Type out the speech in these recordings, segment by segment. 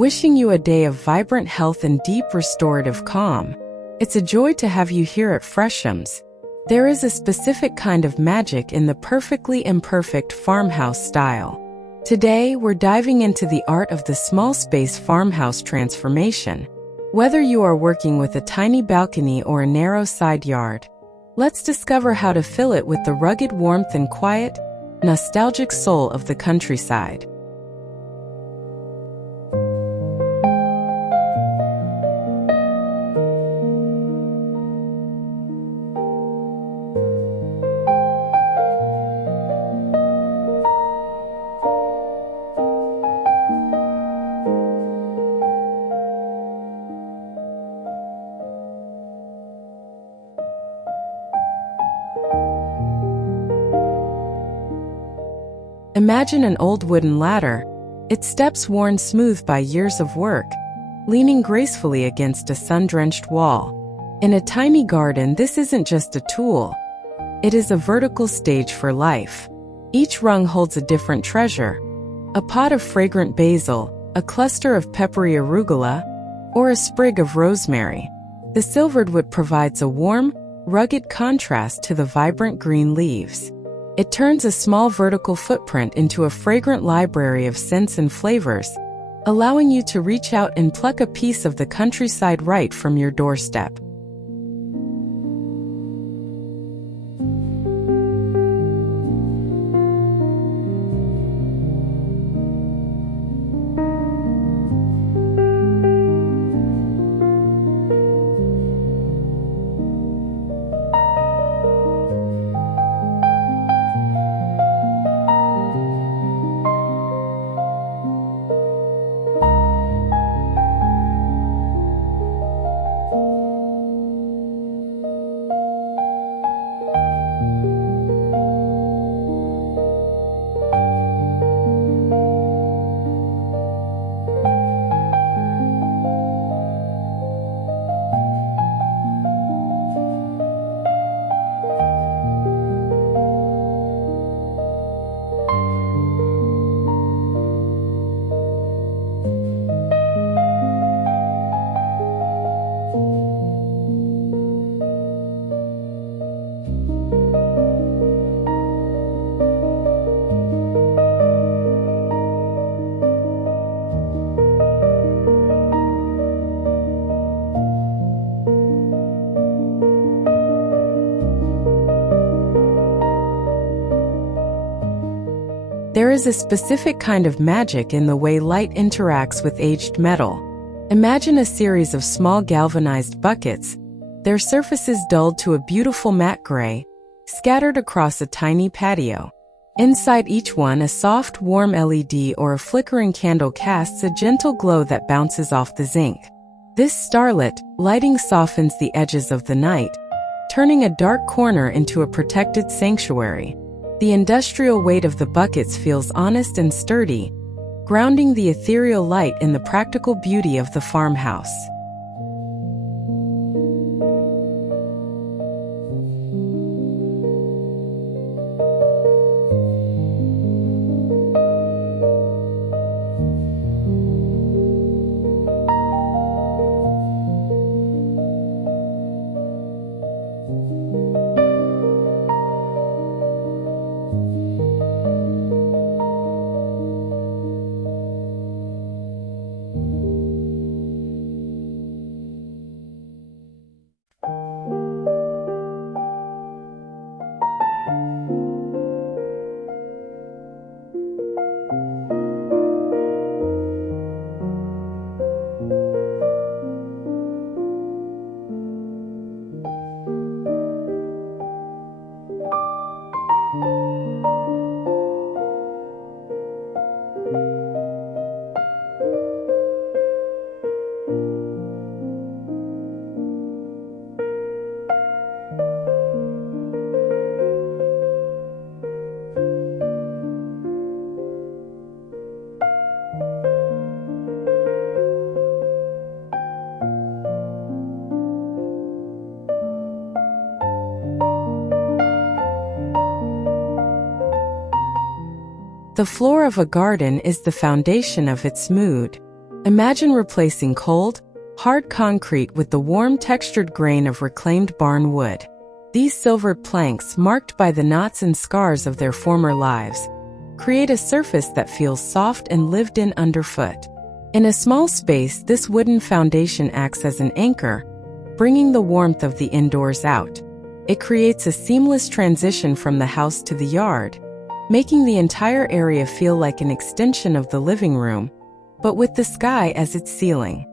wishing you a day of vibrant health and deep restorative calm. It's a joy to have you here at Freshomz. There is a specific kind of magic in the perfectly imperfect farmhouse style. Today, we're diving into the art of the small space farmhouse transformation. Whether you are working with a tiny balcony or a narrow side yard, let's discover how to fill it with the rugged warmth and quiet, nostalgic soul of the countryside. Imagine an old wooden ladder, its steps worn smooth by years of work, leaning gracefully against a sun-drenched wall. In a tiny garden, this isn't just a tool. It is a vertical stage for life. Each rung holds a different treasure: a pot of fragrant basil, a cluster of peppery arugula, or a sprig of rosemary. The silvered wood provides a warm, rugged contrast to the vibrant green leaves. It turns a small vertical footprint into a fragrant library of scents and flavors, allowing you to reach out and pluck a piece of the countryside right from your doorstep. There is a specific kind of magic in the way light interacts with aged metal. Imagine a series of small galvanized buckets, their surfaces dulled to a beautiful matte gray, scattered across a tiny patio. Inside each one, a soft, warm LED or a flickering candle casts a gentle glow that bounces off the zinc. This starlit lighting softens the edges of the night, turning a dark corner into a protected sanctuary. The industrial weight of the buckets feels honest and sturdy, grounding the ethereal light in the practical beauty of the farmhouse. The floor of a garden is the foundation of its mood. Imagine replacing cold, hard concrete with the warm textured grain of reclaimed barn wood. These silvered planks, marked by the knots and scars of their former lives, create a surface that feels soft and lived in underfoot. In a small space, this wooden foundation acts as an anchor, bringing the warmth of the indoors out. It creates a seamless transition from the house to the yard, making the entire area feel like an extension of the living room, but with the sky as its ceiling.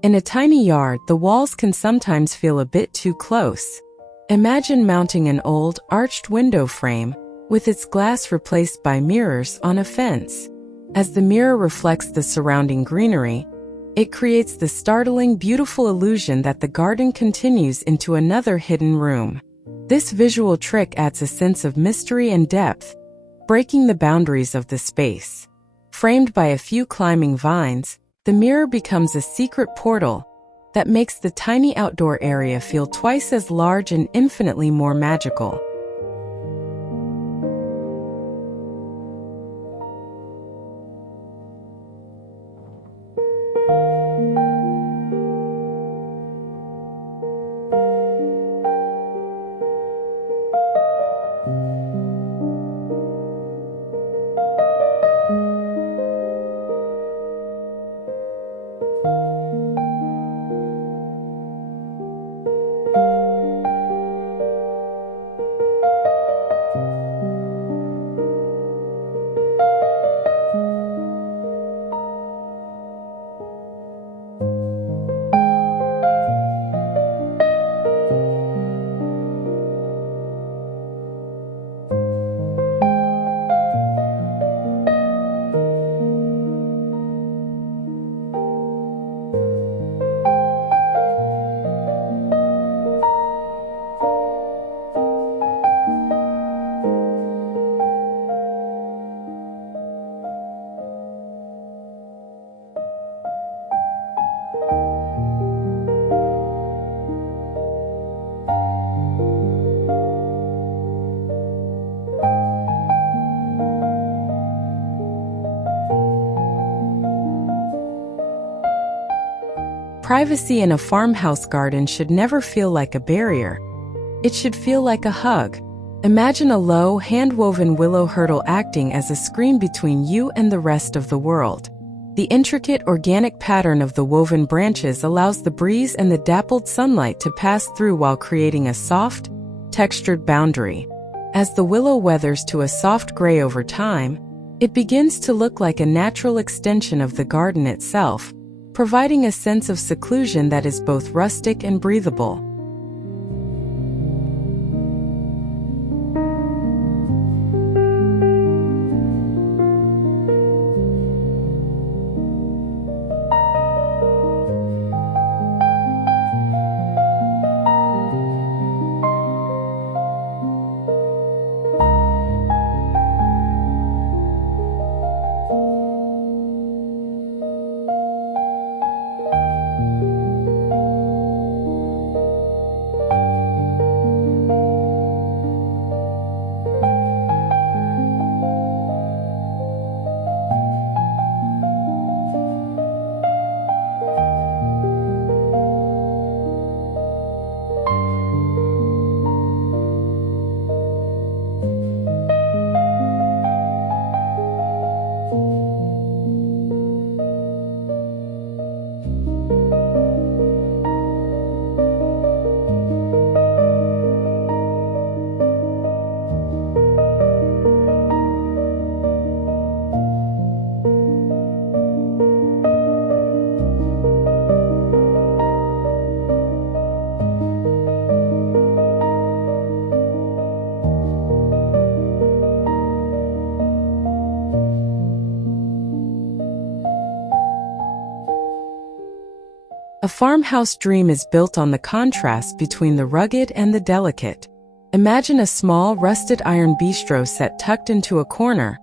In a tiny yard, the walls can sometimes feel a bit too close. Imagine mounting an old, arched window frame, with its glass replaced by mirrors on a fence. As the mirror reflects the surrounding greenery, it creates the startling, beautiful illusion that the garden continues into another hidden room. This visual trick adds a sense of mystery and depth, breaking the boundaries of the space. Framed by a few climbing vines, the mirror becomes a secret portal that makes the tiny outdoor area feel twice as large and infinitely more magical. Privacy in a farmhouse garden should never feel like a barrier. It should feel like a hug. Imagine a low, hand-woven willow hurdle acting as a screen between you and the rest of the world. The intricate, organic pattern of the woven branches allows the breeze and the dappled sunlight to pass through while creating a soft, textured boundary. As the willow weathers to a soft gray over time, it begins to look like a natural extension of the garden itself, providing a sense of seclusion that is both rustic and breathable. A farmhouse dream is built on the contrast between the rugged and the delicate. Imagine a small, rusted iron bistro set tucked into a corner,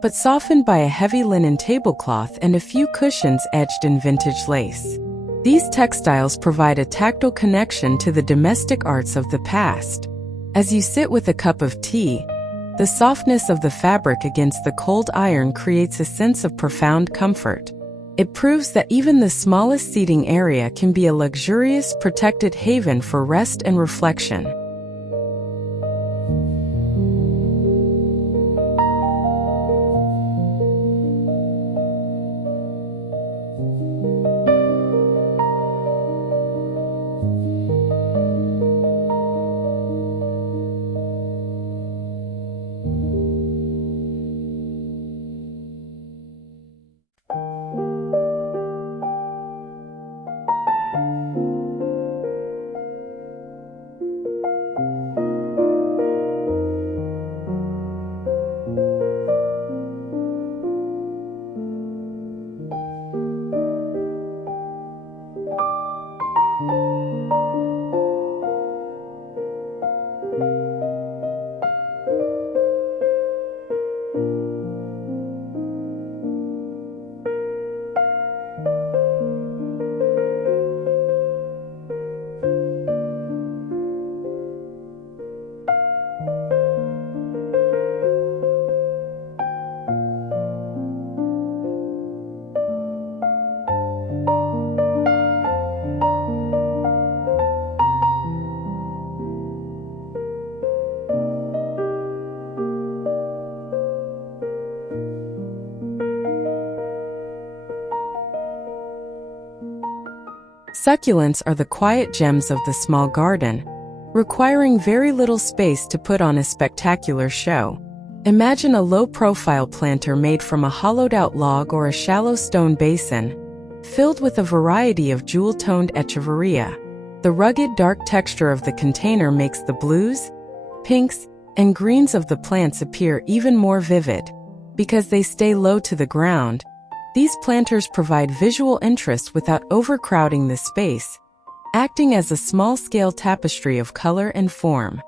but softened by a heavy linen tablecloth and a few cushions edged in vintage lace. These textiles provide a tactile connection to the domestic arts of the past. As you sit with a cup of tea, the softness of the fabric against the cold iron creates a sense of profound comfort. It proves that even the smallest seating area can be a luxurious, protected haven for rest and reflection. Succulents are the quiet gems of the small garden, requiring very little space to put on a spectacular show. Imagine a low-profile planter made from a hollowed-out log or a shallow stone basin, filled with a variety of jewel-toned echeveria. The rugged, dark texture of the container makes the blues, pinks, and greens of the plants appear even more vivid. Because they stay low to the ground, these planters provide visual interest without overcrowding the space, acting as a small-scale tapestry of color and form.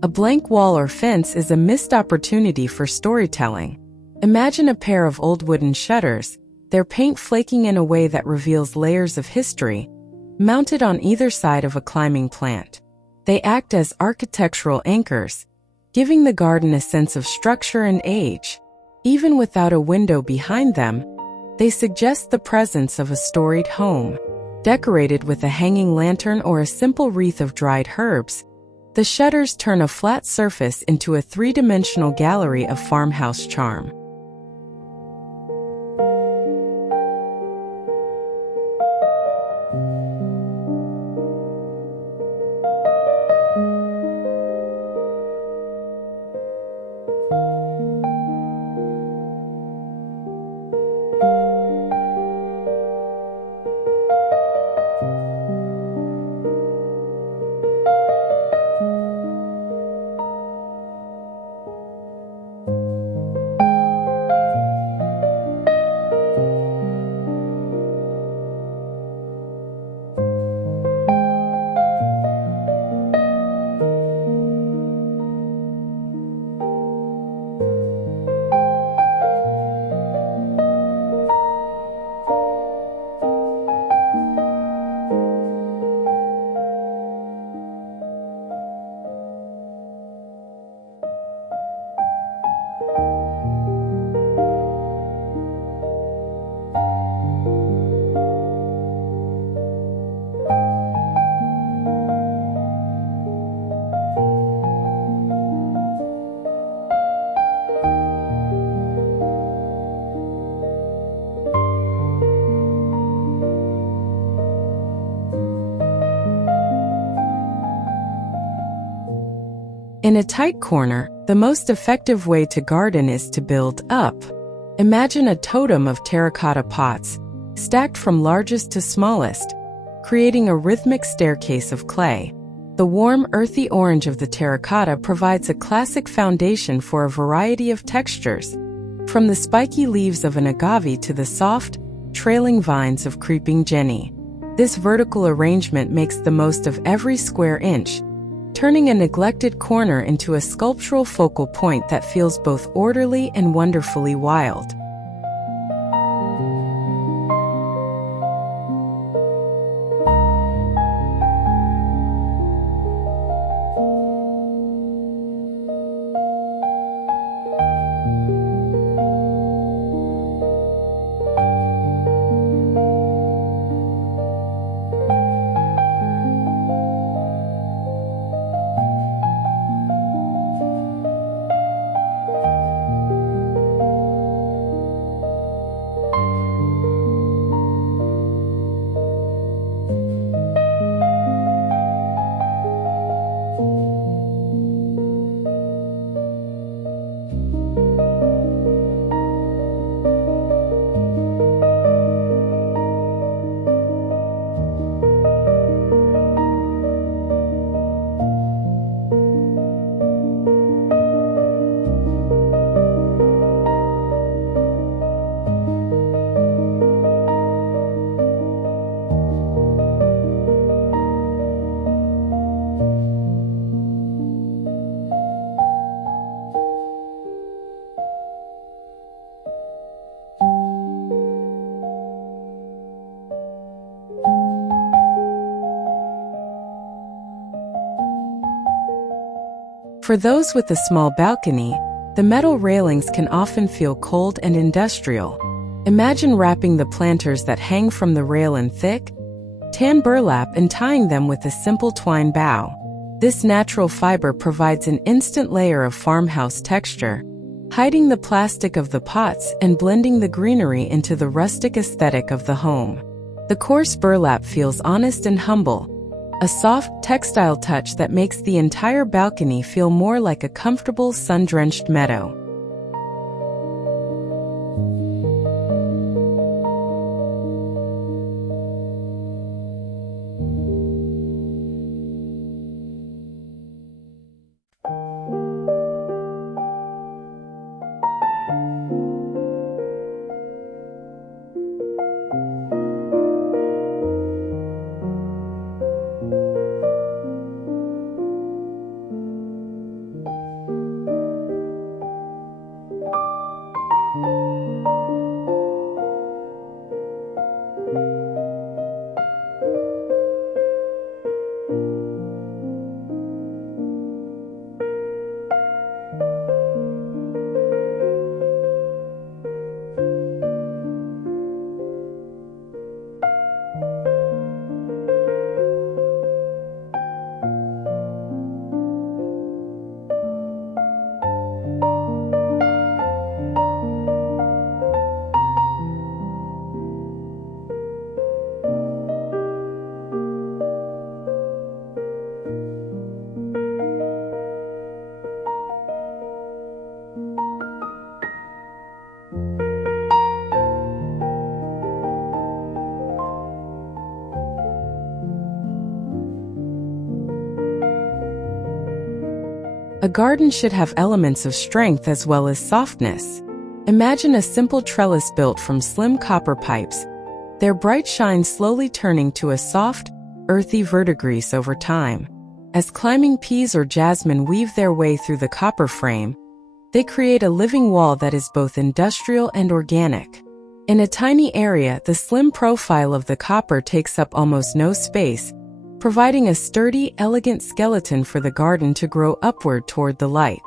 A blank wall or fence is a missed opportunity for storytelling. Imagine a pair of old wooden shutters, their paint flaking in a way that reveals layers of history, mounted on either side of a climbing plant. They act as architectural anchors, giving the garden a sense of structure and age. Even without a window behind them, they suggest the presence of a storied home. Decorated with a hanging lantern or a simple wreath of dried herbs, the shutters turn a flat surface into a three-dimensional gallery of farmhouse charm. In a tight corner, the most effective way to garden is to build up. Imagine a totem of terracotta pots, stacked from largest to smallest, creating a rhythmic staircase of clay. The warm, earthy orange of the terracotta provides a classic foundation for a variety of textures, from the spiky leaves of an agave to the soft, trailing vines of creeping jenny. This vertical arrangement makes the most of every square inch, turning a neglected corner into a sculptural focal point that feels both orderly and wonderfully wild. For those with a small balcony, the metal railings can often feel cold and industrial. Imagine wrapping the planters that hang from the rail in thick, tan burlap and tying them with a simple twine bough. This natural fiber provides an instant layer of farmhouse texture, hiding the plastic of the pots and blending the greenery into the rustic aesthetic of the home. The coarse burlap feels honest and humble, a soft, textile touch that makes the entire balcony feel more like a comfortable, sun-drenched meadow. A garden should have elements of strength as well as softness. Imagine a simple trellis built from slim copper pipes, their bright shine slowly turning to a soft, earthy verdigris over time. As climbing peas or jasmine weave their way through the copper frame, they create a living wall that is both industrial and organic. In a tiny area, the slim profile of the copper takes up almost no space, providing a sturdy, elegant skeleton for the garden to grow upward toward the light.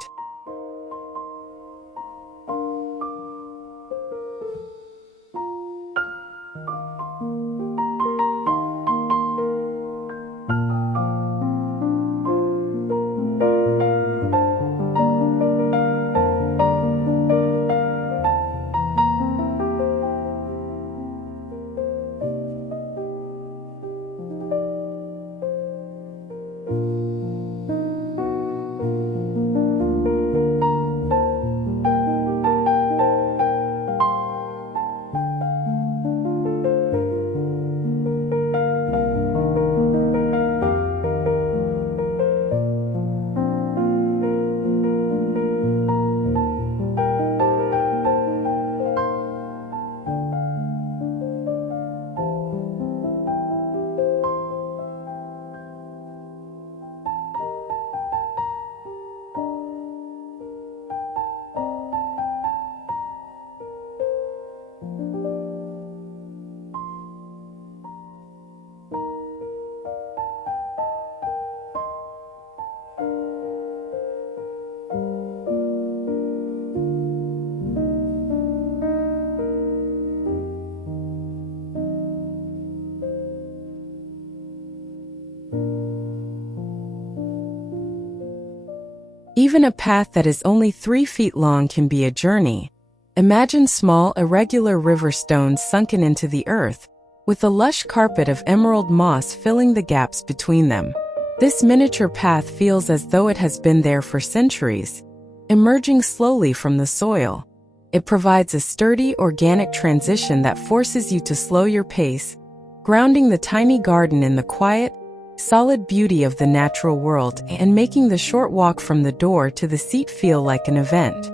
Even a path that is only 3 feet long can be a journey. Imagine small, irregular river stones sunken into the earth, with a lush carpet of emerald moss filling the gaps between them. This miniature path feels as though it has been there for centuries, emerging slowly from the soil. It provides a sturdy, organic transition that forces you to slow your pace, grounding the tiny garden in the quiet, solid beauty of the natural world and making the short walk from the door to the seat feel like an event.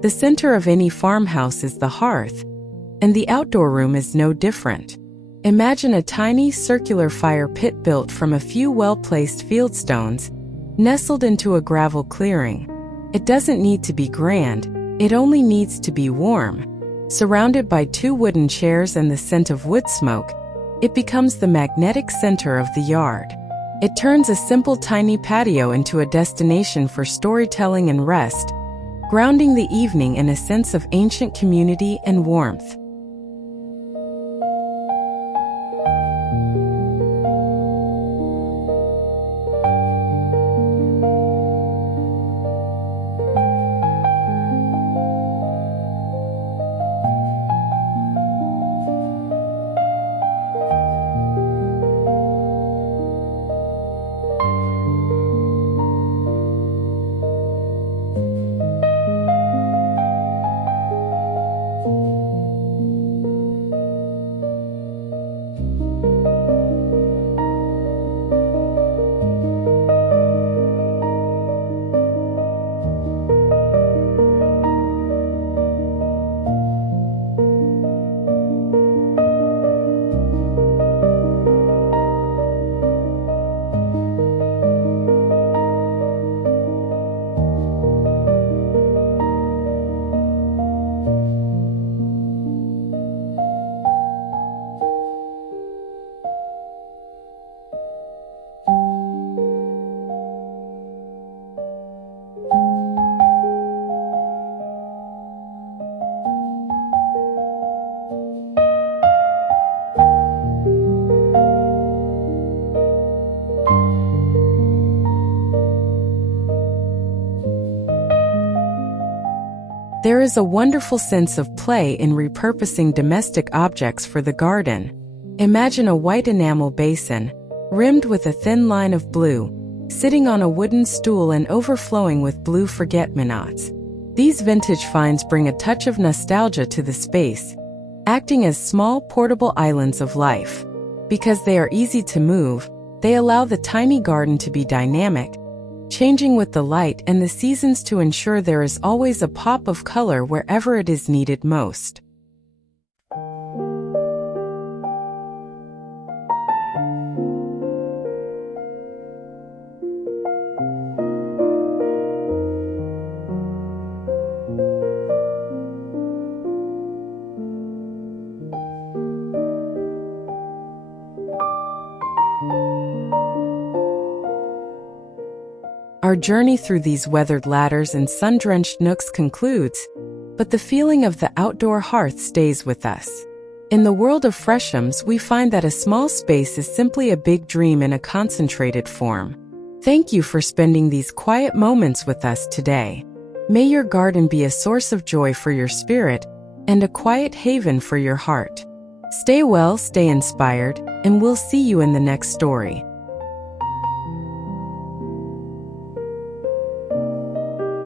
The center of any farmhouse is the hearth, and the outdoor room is no different. Imagine a tiny circular fire pit built from a few well-placed field stones, nestled into a gravel clearing. It doesn't need to be grand, it only needs to be warm. Surrounded by 2 wooden chairs and the scent of wood smoke, it becomes the magnetic center of the yard. It turns a simple tiny patio into a destination for storytelling and rest, grounding the evening in a sense of ancient community and warmth. There is a wonderful sense of play in repurposing domestic objects for the garden. Imagine a white enamel basin, rimmed with a thin line of blue, sitting on a wooden stool and overflowing with blue forget-me-nots. These vintage finds bring a touch of nostalgia to the space, acting as small portable islands of life. Because they are easy to move, they allow the tiny garden to be dynamic, changing with the light and the seasons to ensure there is always a pop of color wherever it is needed most. Our journey through these weathered ladders and sun-drenched nooks concludes, but the feeling of the outdoor hearth stays with us. In the world of Freshomz, we find that a small space is simply a big dream in a concentrated form. Thank you for spending these quiet moments with us today. May your garden be a source of joy for your spirit and a quiet haven for your heart. Stay well, stay inspired, and we'll see you in the next story.